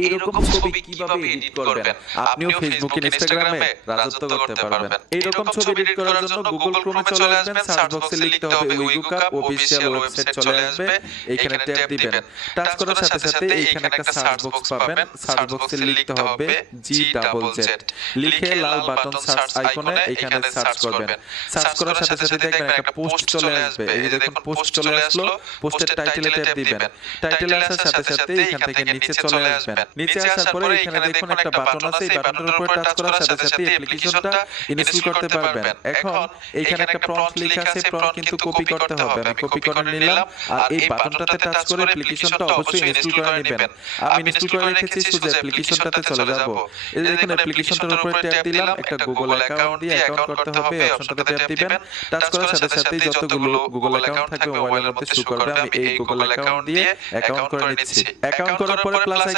এইরকম ছবি কিভাবে এডিট করবেন। আপনিও ফেসবুক ইনস্টাগ্রামে রাজত্ব করতে পারবেন। এইরকম ছবি এডিট করার জন্য গুগল ক্রোমে চলে আসবেন, সার্চ বক্সে লিখতে হবে উইগুকাপ অফিশিয়াল ওয়েবসাইট চলে আসবে। এইখানে ট্যাপ দিবেন। টাচ করার সাথে সাথে এইখানে একটা সার্চ বক্স পাবেন। সার্চ বক্সে লিখতে হবে GZZ লিখে লাল বাটন সার্চ আইকনে এখানে সার্চ করবেন। সার্চ করার সাথে সাথে দেখবেন একটা পোস্ট চলে আসবে। এই যে দেখুন পোস্ট চলে আসলো। পোস্টের টাইটেলে ট্যাপ দিবেন। টাইটেলে আসার সাথে সাথে এখান থেকে নিচে চলে আসবেন। নিচে আসার পরে এখানে দেখুন একটা বাটন আছে। এই বাটনের উপর টাচ করার সাথে সাথে অ্যাপ্লিকেশনটা ইনস্টল করতে পারবেন। এখন এখানে একটা প্রম্পট লেখা আছে, প্রম্পট কিন্তু কপি করতে হবে। আমি কপি করে নিলাম আর এই বাটনটাতে টাচ করে অ্যাপ্লিকেশনটা অবশ্যই ইনস্টল করে নেবেন। আমি ইনস্টল করে রেখেছি, সোজা অ্যাপ্লিকেশনটাতে চলে যাব। এই দেখুন অ্যাপ্লিকেশনটার উপরে ট্যাপ দিলাম, একটা গুগল অ্যাকাউন্ট দিয়ে অ্যাকাউন্ট করতে হবে। অপশনটাতে ট্যাপ দিবেন। টাচ করার সাথে সাথে যতগুলো গুগল অ্যাকাউন্ট থাকবে মোবাইলের মধ্যে শো করবে। আমি এই গুগল অ্যাকাউন্ট দিয়ে অ্যাকাউন্ট করে নিচ্ছি। অ্যাকাউন্ট করার পরে প্লাস